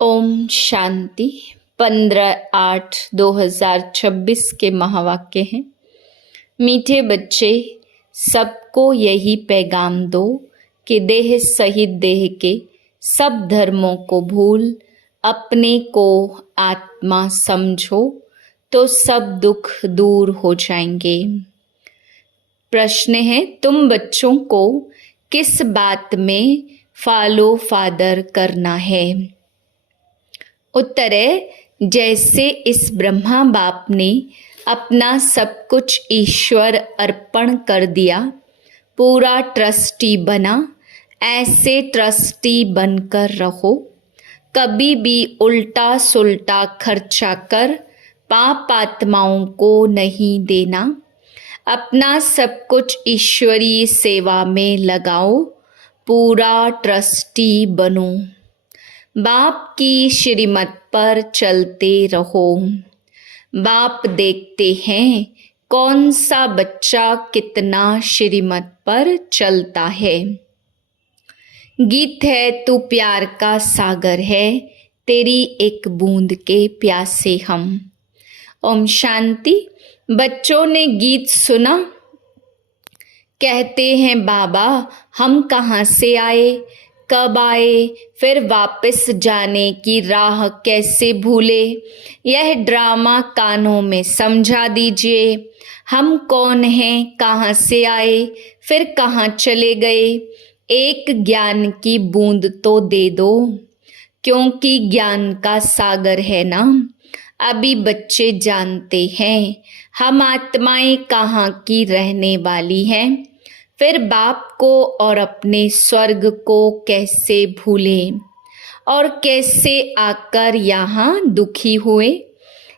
ओम शांति 15/8/2026 के महावाक्य हैं। मीठे बच्चे, सबको यही पैगाम दो कि देह सहित देह के सब धर्मों को भूल अपने को आत्मा समझो तो सब दुख दूर हो जाएंगे। प्रश्न है, तुम बच्चों को किस बात में फॉलो फादर करना है? उत्तर है, जैसे इस ब्रह्मा बाप ने अपना सब कुछ ईश्वर अर्पण कर दिया, पूरा ट्रस्टी बना, ऐसे ट्रस्टी बनकर रहो। कभी भी उल्टा सुल्टा खर्चा कर पाप आत्माओं को नहीं देना। अपना सब कुछ ईश्वरीय सेवा में लगाओ, पूरा ट्रस्टी बनो। बाप की श्रीमत पर चलते रहो। बाप देखते हैं कौन सा बच्चा कितना श्रीमत पर चलता है। गीत है, तू प्यार का सागर है, तेरी एक बूंद के प्यासे हम। ओम शांति। बच्चों ने गीत सुना। कहते हैं, बाबा हम कहाँ से आए, कब आए, फिर वापस जाने की राह कैसे भूले। यह ड्रामा कानों में समझा दीजिए। हम कौन हैं, कहाँ से आए, फिर कहाँ चले गए। एक ज्ञान की बूंद तो दे दो, क्योंकि ज्ञान का सागर है ना। अभी बच्चे जानते हैं हम आत्माएं कहाँ की रहने वाली हैं। फिर बाप को और अपने स्वर्ग को कैसे भूलें और कैसे आकर यहाँ दुखी हुए।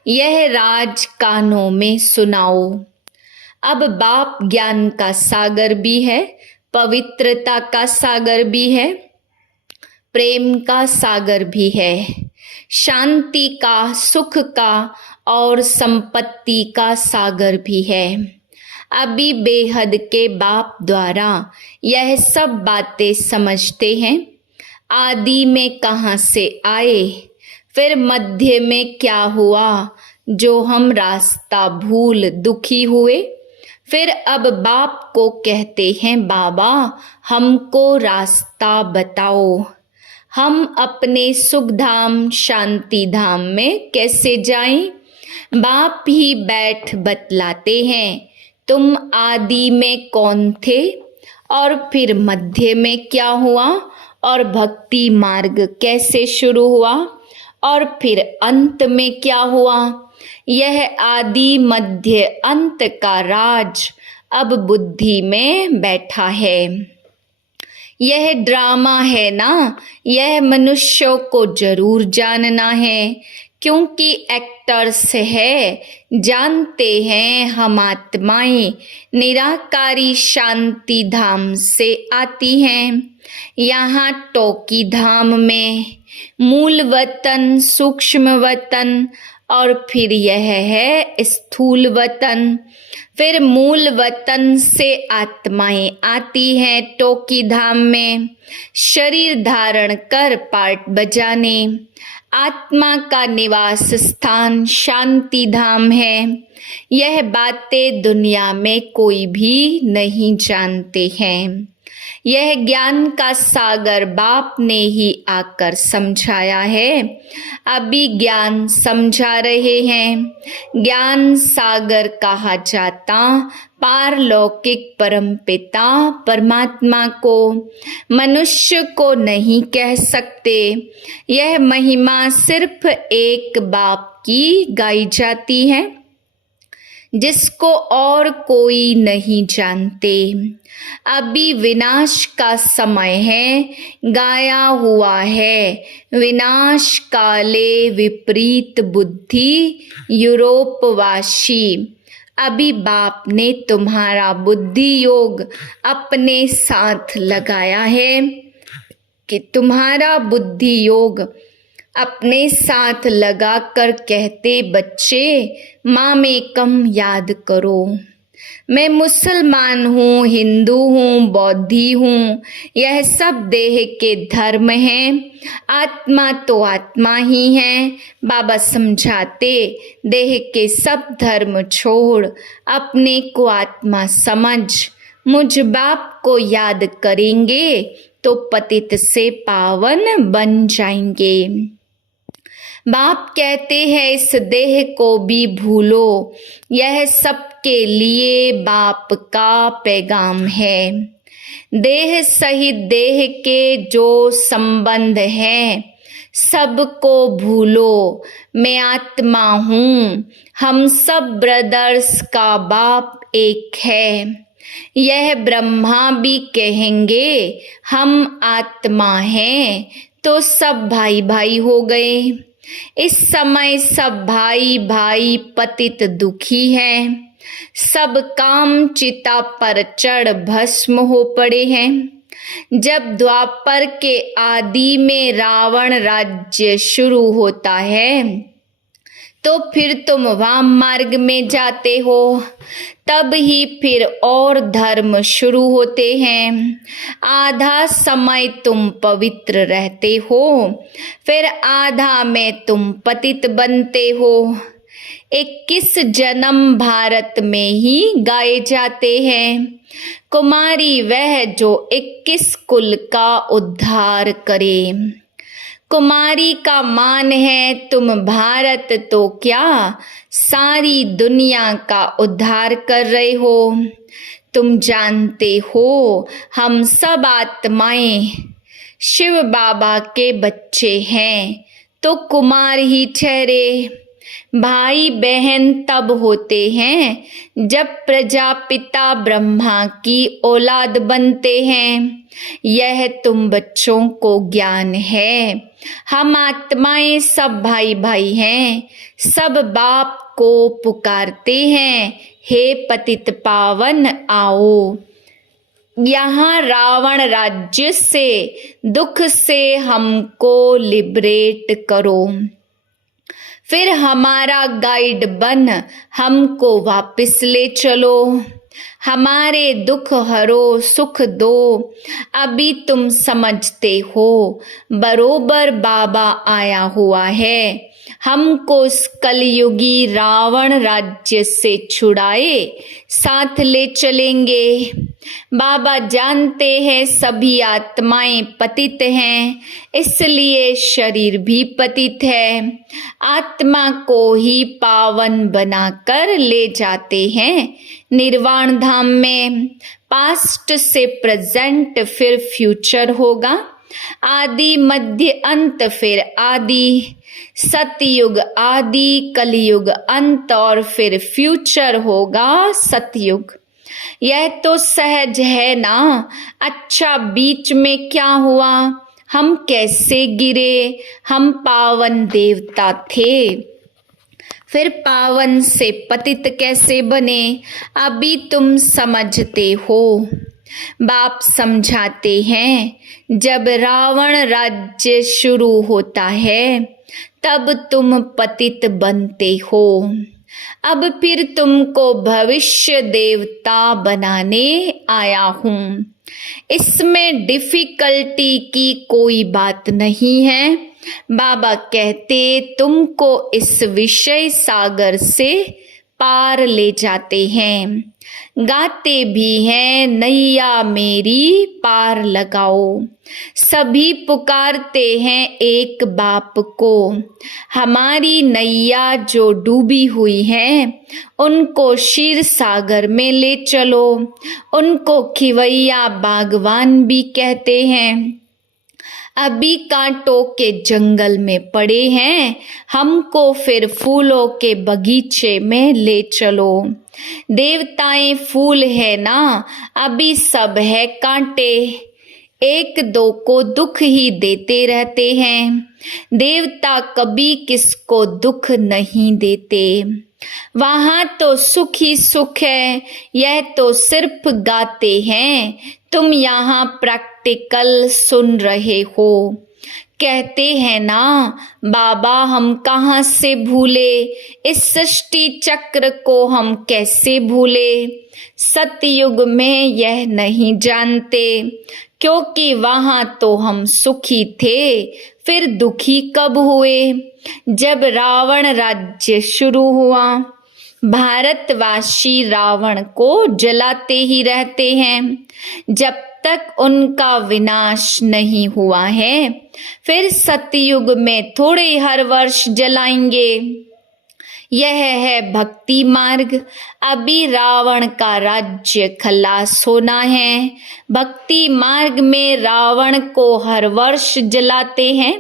यह राज कानों में सुनाओ। अब बाप ज्ञान का सागर भी है, पवित्रता का सागर भी है, प्रेम का सागर भी है, शांति का, सुख का और संपत्ति का सागर भी है। अभी बेहद के बाप द्वारा यह सब बातें समझते हैं। आदि में कहाँ से आए, फिर मध्य में क्या हुआ जो हम रास्ता भूल दुखी हुए। फिर अब बाप को कहते हैं, बाबा हमको रास्ता बताओ। हम अपने सुख धाम शांति धाम में कैसे जाएं। बाप ही बैठ बतलाते हैं, तुम आदि में कौन थे और फिर मध्य में क्या हुआ और भक्ति मार्ग कैसे शुरू हुआ और फिर अंत में क्या हुआ। यह आदि मध्य अंत का राज अब बुद्धि में बैठा है। यह ड्रामा है ना, यह मनुष्यों को जरूर जानना है, क्योंकि एक्टर्स है। जानते हैं हम आत्माएं निराकारी शांति धाम से आती हैं। यहाँ टोकी धाम में मूल वतन, सूक्ष्म वतन और फिर यह है स्थूल वतन। फिर मूल वतन से आत्माएं आती हैं टोकी धाम में शरीर धारण कर पार्ट बजाने। आत्मा का निवास स्थान शांति धाम है। यह बातें दुनिया में कोई भी नहीं जानते हैं। यह ज्ञान का सागर बाप ने ही आकर समझाया है। अभी ज्ञान समझा रहे हैं। ज्ञान सागर कहा जाता पारलौकिक परमपिता परमात्मा को मनुष्य को नहीं कह सकते। यह महिमा सिर्फ एक बाप की गाई जाती है, जिसको और कोई नहीं जानते। अभी विनाश का समय है, गाया हुआ है, विनाश काले विपरीत बुद्धि यूरोपवासी। अभी बाप ने तुम्हारा बुद्धि योग अपने साथ लगाया है कि तुम्हारा बुद्धि योग अपने साथ लगाकर कहते, बच्चे मामेकम याद करो। मैं मुसलमान हूँ, हिंदू हूँ, बौद्धि हूँ, यह सब देह के धर्म हैं। आत्मा तो आत्मा ही है। बाबा समझाते, देह के सब धर्म छोड़ अपने को आत्मा समझ मुझ बाप को याद करेंगे तो पतित से पावन बन जाएंगे। बाप कहते हैं इस देह को भी भूलो, यह सबके लिए बाप का पैगाम है। देह सहित देह के जो संबंध हैं सबको भूलो, मैं आत्मा हूँ, हम सब ब्रदर्स का बाप एक है। यह ब्रह्मा भी कहेंगे हम आत्मा हैं, तो सब भाई भाई हो गए। इस समय सब भाई भाई पतित दुखी हैं, सब काम चिता पर चढ़ भस्म हो पड़े हैं। जब द्वापर के आदि में रावण राज्य शुरू होता है तो फिर तुम वाम मार्ग में जाते हो, तब ही फिर और धर्म शुरू होते हैं। आधा समय तुम पवित्र रहते हो, फिर आधा में तुम पतित बनते हो। 21 जन्म भारत में ही गाए जाते हैं। कुमारी वह जो 21 कुल का उद्धार करे। कुमारी का मान है तुम भारत तो क्या सारी दुनिया का उद्धार कर रहे हो। तुम जानते हो हम सब आत्माएं शिव बाबा के बच्चे हैं, तो कुमार ही ठहरे। भाई बहन तब होते हैं जब प्रजापिता ब्रह्मा की औलाद बनते हैं। यह तुम बच्चों को ज्ञान है। हम आत्माएं सब भाई भाई हैं, सब बाप को पुकारते हैं, हे पतित पावन आओ। यहाँ रावण राज्य से दुख से हमको लिबरेट करो, फिर हमारा गाइड बन हमको वापस ले चलो। हमारे दुख हरो सुख दो, अभी तुम समझते हो बरोबर बाबा आया हुआ है। हमको इस कलयुगी रावण राज्य से छुड़ाए साथ ले चलेंगे। बाबा जानते हैं सभी आत्माएं पतित हैं, इसलिए शरीर भी पतित है। आत्मा को ही पावन बनाकर ले जाते हैं निर्वाण धाम में। पास्ट से प्रेजेंट फिर फ्यूचर होगा, आदि मध्य अंत फिर आदि। सतयुग आदि, कलयुग अंत और फिर फ्यूचर होगा सतयुग। यह तो सहज है ना। अच्छा बीच में क्या हुआ, हम कैसे गिरे। हम पावन देवता थे, फिर पावन से पतित कैसे बने, अभी तुम समझते हो। बाप समझाते हैं जब रावण राज्य शुरू होता है तब तुम पतित बनते हो। अब फिर तुमको भविष्य देवता बनाने आया हूँ। इसमें डिफिकल्टी की कोई बात नहीं है। बाबा कहते तुमको इस विषय सागर से पार ले जाते हैं। गाते भी हैं नैया मेरी पार लगाओ। सभी पुकारते हैं एक बाप को। हमारी नैया जो डूबी हुई है उनको क्षीर सागर में ले चलो। उनको खिवैया बागवान भी कहते हैं। अभी कांटों के जंगल में पड़े हैं, हमको फिर फूलों के बगीचे में ले चलो। देवताएं फूल है ना, अभी सब है कांटे, एक दो को दुख ही देते रहते हैं। देवता कभी किसको दुख नहीं देते। वहां तो सुख ही सुख है, यह तो सिर्फ गाते हैं। तुम यहाँ प्रैक्टिकल सुन रहे हो। कहते हैं ना बाबा हम कहाँ से भूले, इस सृष्टि चक्र को हम कैसे भूले। सतयुग में यह नहीं जानते, क्योंकि वहाँ तो हम सुखी थे, फिर दुखी कब हुए जब रावण राज्य शुरू हुआ। भारतवासी रावण को जलाते ही रहते हैं जब तक उनका विनाश नहीं हुआ है। फिर सतयुग में थोड़े हर वर्ष जलाएंगे। यह है भक्ति मार्ग। अभी रावण का राज्य खलास होना है। भक्ति मार्ग में रावण को हर वर्ष जलाते हैं,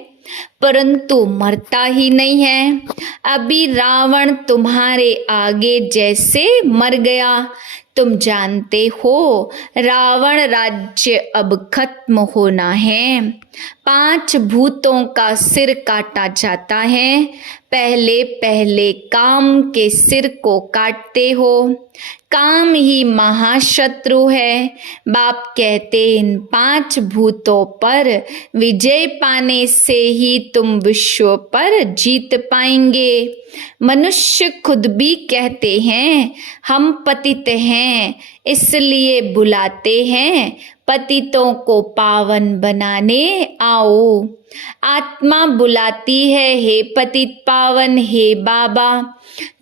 परंतु मरता ही नहीं है। अभी रावण तुम्हारे आगे जैसे मर गया। तुम जानते हो रावण राज्य अब खत्म होना है। 5 भूतों का सिर काटा जाता है। पहले पहले काम के सिर को काटते हो। काम ही महाशत्रु है। बाप कहते इन 5 भूतों पर विजय पाने से ही तुम विश्व पर जीत पाएंगे। मनुष्य खुद भी कहते हैं हम पतित हैं, इसलिए बुलाते हैं पतितों को पावन बनाने आओ। आत्मा बुलाती है हे पतित पावन, हे बाबा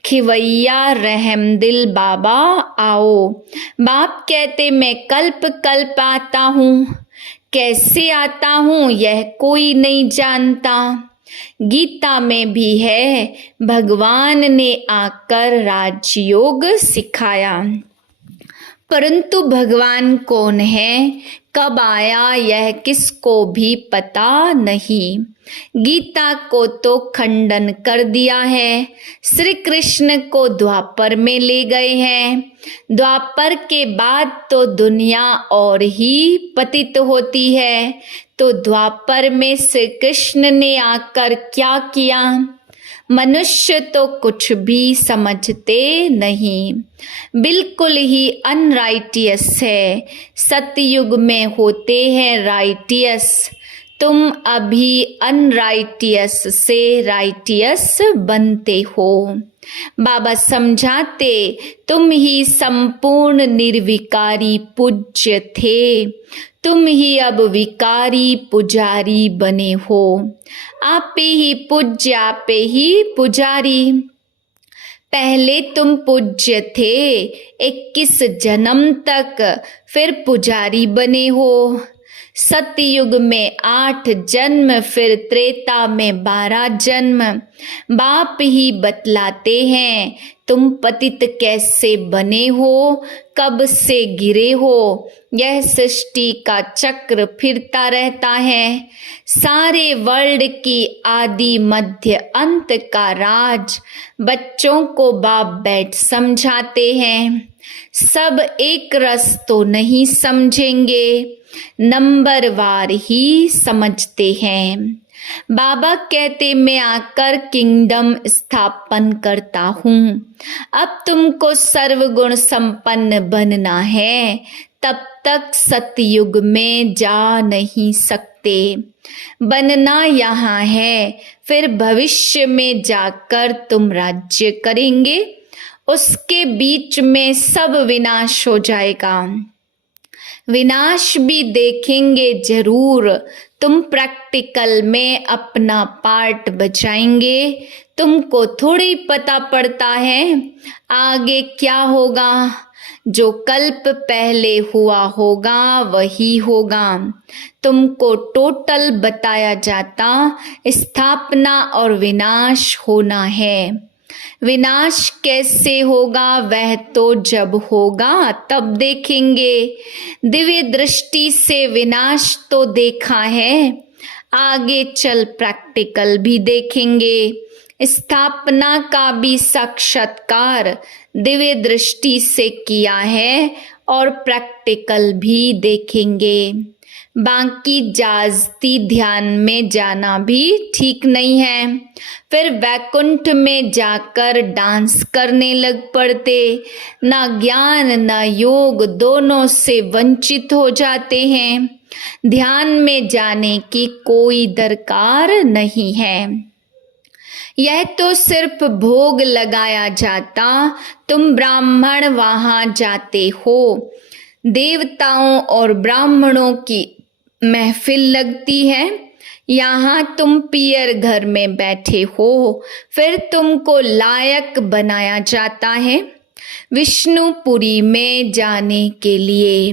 खिवैया रहम दिल बाबा आओ। बाप कहते मैं कल्प कल्प आता हूँ, कैसे आता हूँ यह कोई नहीं जानता। गीता में भी है भगवान ने आकर राजयोग सिखाया, परंतु भगवान कौन है, कब आया यह किसको भी पता नहीं। गीता को तो खंडन कर दिया है। श्री कृष्ण को द्वापर में ले गए हैं। द्वापर के बाद तो दुनिया और ही पतित होती है, तो द्वापर में श्री कृष्ण ने आकर क्या किया। मनुष्य तो कुछ भी समझते नहीं, बिल्कुल ही अनराइटियस है। सतयुग में होते हैं राइटियस। तुम अभी अनराइटियस से राइटियस बनते हो। बाबा समझाते तुम ही संपूर्ण निर्विकारी पूज्य थे, तुम ही अब विकारी पुजारी बने हो। आप ही पूज्य, आप ही पुजारी। पहले तुम पूज्य थे 21 जन्म तक, फिर पुजारी बने हो। सतयुग में 8 जन्म, फिर त्रेता में 12 जन्म। बाप ही बतलाते हैं तुम पतित कैसे बने हो, कब से गिरे हो। यह सृष्टि का चक्र फिरता रहता है। सारे वर्ल्ड की आदि मध्य अंत का राज बच्चों को बाप बैठ समझाते हैं। सब एक रस तो नहीं समझेंगे, नंबरवार ही समझते हैं। बाबा कहते मैं आकर किंगडम स्थापन करता हूँ। अब तुमको सर्वगुण संपन्न बनना है, तब तक सतयुग में जा नहीं सकते। बनना यहाँ है, फिर भविष्य में जाकर तुम राज्य करेंगे। उसके बीच में सब विनाश हो जाएगा। विनाश भी देखेंगे जरूर। तुम प्रैक्टिकल में अपना पार्ट बचाएंगे। तुमको थोड़ी पता पड़ता है आगे क्या होगा। जो कल्प पहले हुआ होगा वही होगा। तुमको टोटल बताया जाता स्थापना और विनाश होना है। विनाश कैसे होगा वह तो जब होगा तब देखेंगे। दिव्य दृष्टि से विनाश तो देखा है, आगे चल प्रैक्टिकल भी देखेंगे। स्थापना का भी साक्षात्कार दिव्य दृष्टि से किया है और प्रैक्टिकल भी देखेंगे। बाकी जास्ती ध्यान में जाना भी ठीक नहीं है। फिर वैकुंठ में जाकर डांस करने लग पड़ते, ना ज्ञान ना योग दोनों से वंचित हो जाते हैं। ध्यान में जाने की कोई दरकार नहीं है। यह तो सिर्फ भोग लगाया जाता, तुम ब्राह्मण वहां जाते हो, देवताओं और ब्राह्मणों की महफिल लगती है, यहाँ तुम पियर घर में बैठे हो, फिर तुमको लायक बनाया जाता है विष्णुपुरी में जाने के लिए।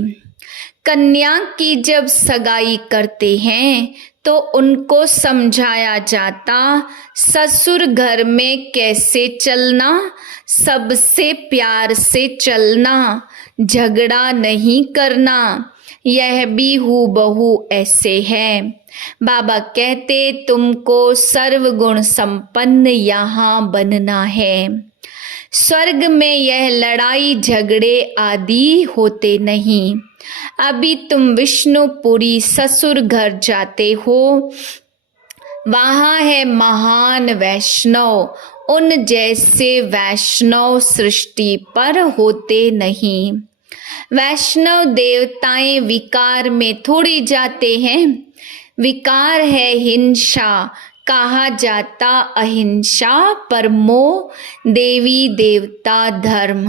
कन्या की जब सगाई करते हैं तो उनको समझाया जाता, ससुर घर में कैसे चलना, सबसे प्यार से चलना, झगड़ा नहीं करना। यह भी हूबहू ऐसे है। बाबा कहते तुमको सर्वगुण संपन्न यहाँ बनना है। स्वर्ग में यह लड़ाई झगड़े आदि होते नहीं। अभी तुम विष्णुपुरी ससुर घर जाते हो, वहां है महान वैष्णव, उन जैसे वैष्णव सृष्टि पर होते नहीं। वैष्णव देवताएं विकार में थोड़ी जाते हैं। विकार है हिंसा, कहा जाता अहिंसा परमो देवी देवता धर्म।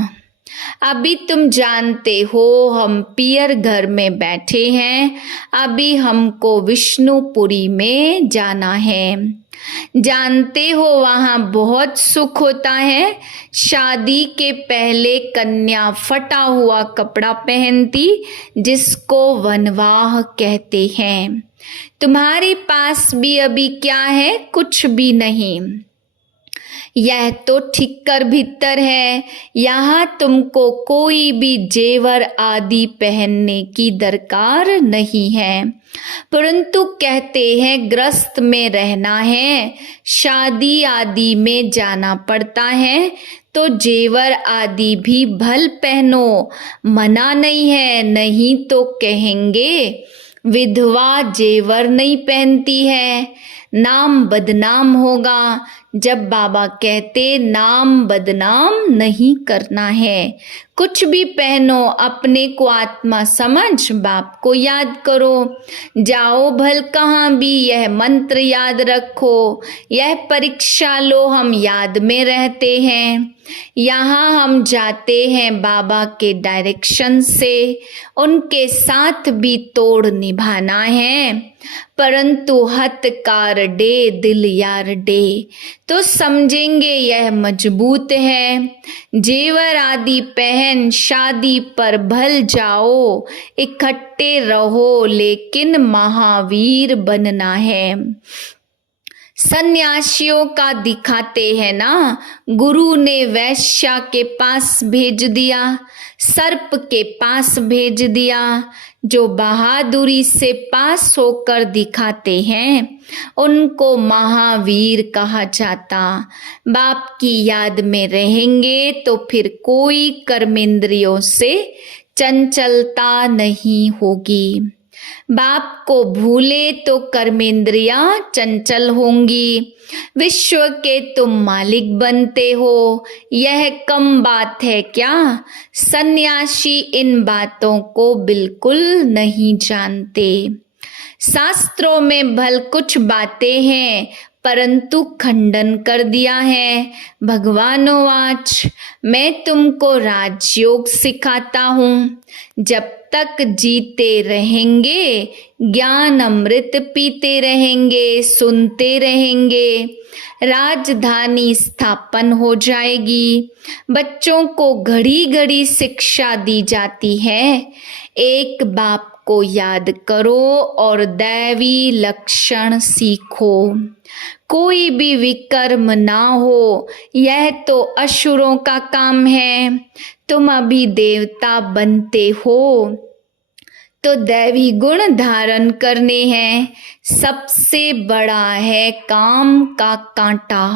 अभी तुम जानते हो हम पियर घर में बैठे हैं, अभी हमको विष्णुपुरी में जाना है। जानते हो वहां बहुत सुख होता है। शादी के पहले कन्या फटा हुआ कपड़ा पहनती, जिसको वनवाह कहते हैं। तुम्हारे पास भी अभी क्या है? कुछ भी नहीं। यह तो ठिक्कर भीतर है, यहाँ तुमको कोई भी जेवर आदि पहनने की दरकार नहीं है, परंतु कहते हैं ग्रस्त में रहना है, शादी आदि में जाना पड़ता है, तो जेवर आदि भी भल पहनो, मना नहीं है। नहीं तो कहेंगे विधवा जेवर नहीं पहनती है, नाम बदनाम होगा। जब बाबा कहते नाम बदनाम नहीं करना है, कुछ भी पहनो, अपने को आत्मा समझ बाप को याद करो। जाओ भल कहाँ भी यह मंत्र याद रखो, यह परीक्षा लो, हम याद में रहते हैं। यहाँ हम जाते हैं बाबा के डायरेक्शन से, उनके साथ भी तोड़ निभाना है, परंतु हतकार डे दिल यार डे, तो समझेंगे यह मजबूत है। जेवर आदि पहन शादी पर भल जाओ, इकट्ठे रहो, लेकिन महावीर बनना है। सन्यासियों का दिखाते हैं ना, गुरु ने वैश्या के पास भेज दिया, सर्प के पास भेज दिया। जो बहादुरी से पास होकर दिखाते हैं उनको महावीर कहा जाता। बाप की याद में रहेंगे तो फिर कोई कर्मेंद्रियों से चंचलता नहीं होगी। बाप को भूले तो कर्मेंद्रियां चंचल होंगी। विश्व के तुम मालिक बनते हो, यह कम बात है क्या? सन्यासी इन बातों को बिल्कुल नहीं जानते। शास्त्रों में भल कुछ बातें हैं, परंतु खंडन कर दिया है। भगवानोवाच, मैं तुमको राजयोग सिखाता हूँ। जब तक जीते रहेंगे ज्ञान अमृत पीते रहेंगे, सुनते रहेंगे, राजधानी स्थापन हो जाएगी। बच्चों को घड़ी घड़ी शिक्षा दी जाती है। एक बाप को याद करो और दैवी लक्षण सीखो। कोई भी विकर्म ना हो, यह तो असुरों का काम है। तुम अभी देवता बनते हो तो दैवी गुण धारण करने हैं। सबसे बड़ा है काम का कांटा।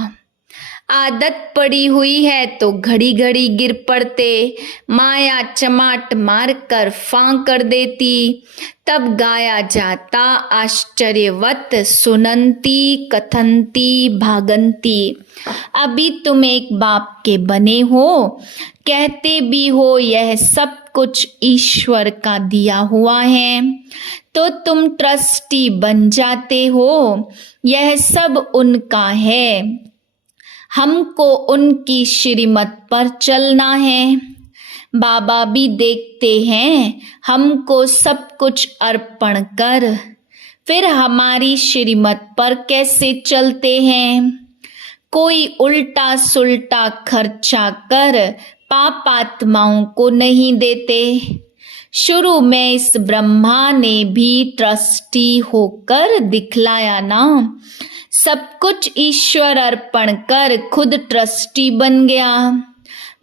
आदत पड़ी हुई है तो घड़ी घड़ी गिर पड़ते, माया चमाट मार कर फां कर देती। तब गाया जाता आश्चर्यवत, सुनंती कथंती भागंती। अभी तुम एक बाप के बने हो, कहते भी हो यह सब कुछ ईश्वर का दिया हुआ है, तो तुम ट्रस्टी बन जाते हो, यह सब उनका है, हमको उनकी श्रीमत पर चलना है। बाबा भी देखते हैं हमको सब कुछ अर्पण कर, फिर हमारी श्रीमत पर कैसे चलते हैं। कोई उल्टा सुल्टा खर्चा कर पाप आत्माओं को नहीं देते। शुरू में इस ब्रह्मा ने भी ट्रस्टी होकर दिखलाया ना, सब कुछ ईश्वर अर्पण कर खुद ट्रस्टी बन गया,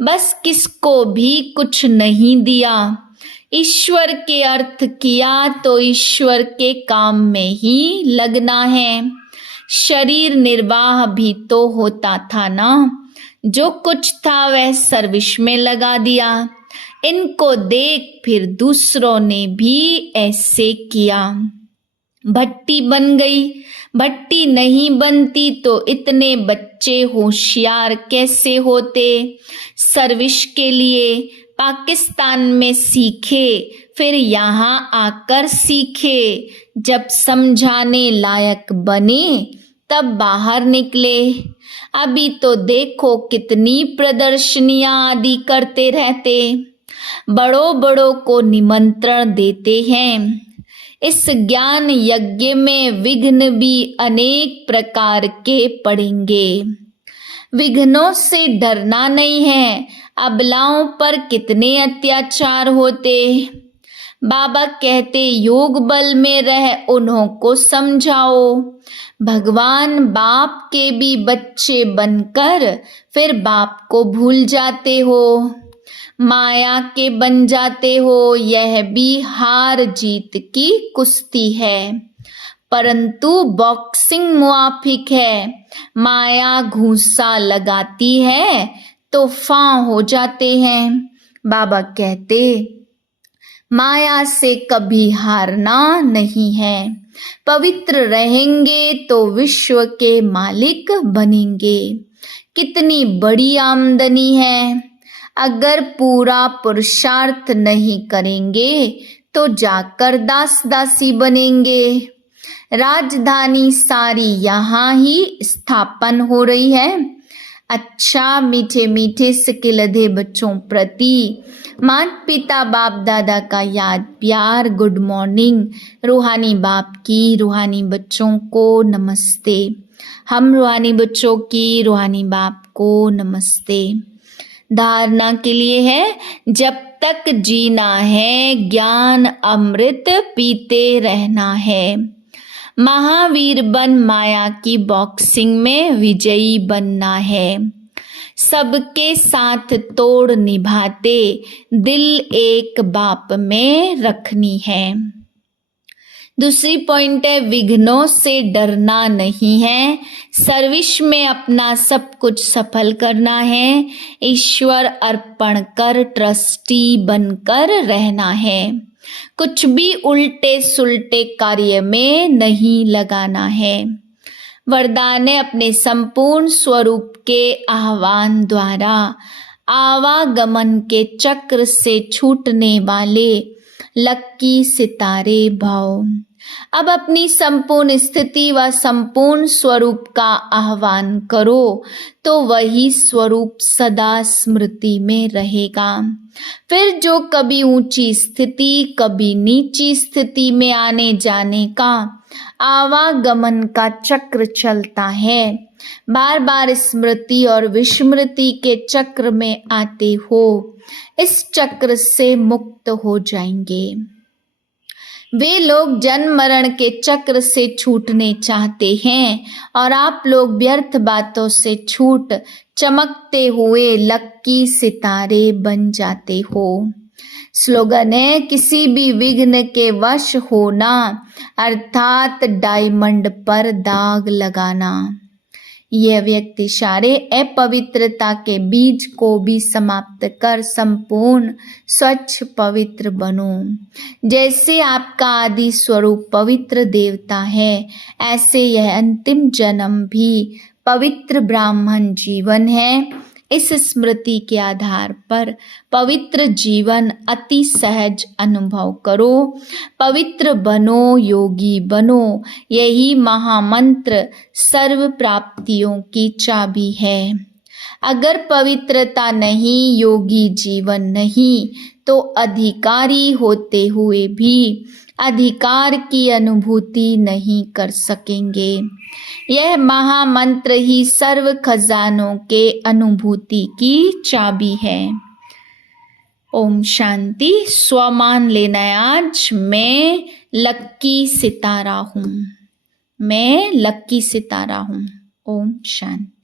बस किसको भी कुछ नहीं दिया। ईश्वर के अर्थ किया तो ईश्वर के काम में ही लगना है। शरीर निर्वाह भी तो होता था ना, जो कुछ था वह सर्विस में लगा दिया। इनको देख फिर दूसरों ने भी ऐसे किया। भट्टी बन गई, भट्टी नहीं बनती तो इतने बच्चे होशियार कैसे होते। सर्विस के लिए पाकिस्तान में सीखे, फिर यहाँ आकर सीखे, जब समझाने लायक बने तब बाहर निकले। अभी तो देखो कितनी प्रदर्शनियां आदि करते रहते, बड़ों बड़ों को निमंत्रण देते हैं। इस ज्ञान यज्ञ में विघ्न भी अनेक प्रकार के पड़ेंगे। विघ्नों से डरना नहीं है, अबलाओं पर कितने अत्याचार होते। बाबा कहते योग बल में रह उन्हों को समझाओ। भगवान बाप के भी बच्चे बनकर फिर बाप को भूल जाते हो, माया के बन जाते हो। यह भी हार जीत की कुश्ती है, परंतु बॉक्सिंग मुआफिक है। माया घूंसा लगाती है तो फां हो जाते हैं। बाबा कहते माया से कभी हारना नहीं है। पवित्र रहेंगे तो विश्व के मालिक बनेंगे। कितनी बड़ी आमदनी है। अगर पूरा पुरुषार्थ नहीं करेंगे तो जाकर दास दासी बनेंगे। राजधानी सारी यहाँ ही स्थापन हो रही है। अच्छा मीठे मीठे सिकिलधे बच्चों प्रति माता पिता बाप दादा का याद प्यार गुड मॉर्निंग। रूहानी बाप की रूहानी बच्चों को नमस्ते। हम रूहानी बच्चों की रूहानी बाप को नमस्ते। धारणा के लिए है, जब तक जीना है ज्ञान अमृत पीते रहना है। महावीर बन माया की बॉक्सिंग में विजयी बनना है। सबके साथ तोड़ निभाते दिल एक बाप में रखनी है। दूसरी पॉइंट है, विघ्नों से डरना नहीं है। सर्विस में अपना सब कुछ सफल करना है। ईश्वर अर्पण कर ट्रस्टी बनकर रहना है। कुछ भी उल्टे सुल्टे कार्य में नहीं लगाना है। वरदान ने अपने संपूर्ण स्वरूप के आह्वान द्वारा आवागमन के चक्र से छूटने वाले लक्की सितारे भाव। अब अपनी संपूर्ण स्थिति व संपूर्ण स्वरूप का आह्वान करो तो वही स्वरूप सदा स्मृति में रहेगा। फिर जो कभी ऊंची स्थिति कभी नीची स्थिति में आने जाने का आवागमन का चक्र चलता है, बार बार स्मृति और विस्मृति के चक्र में आते हो, इस चक्र से मुक्त हो जाएंगे। वे लोग जन्म मरण के चक्र से छूटने चाहते हैं और आप लोग व्यर्थ बातों से छूट चमकते हुए लक्की सितारे बन जाते हो। स्लोगन है, किसी भी विघ्न के वश होना अर्थात डायमंड पर दाग लगाना। यह व्यक्ति सारे अपवित्रता के बीज को भी समाप्त कर संपूर्ण स्वच्छ पवित्र बनो। जैसे आपका आदि स्वरूप पवित्र देवता है, ऐसे यह अंतिम जन्म भी पवित्र ब्राह्मण जीवन है। इस स्मृति के आधार पर पवित्र जीवन अति सहज अनुभव करो। पवित्र बनो, योगी बनो। यही महामंत्र सर्व प्राप्तियों की चाबी है। अगर पवित्रता नहीं, योगी जीवन नहीं, तो अधिकारी होते हुए भी अधिकार की अनुभूति नहीं कर सकेंगे। यह महामंत्र ही सर्व खजानों के अनुभूति की चाबी है। ओम शांति। स्वमान लेना है आज, मैं लक्की सितारा हूँ। मैं लक्की सितारा हूँ। ओम शांति।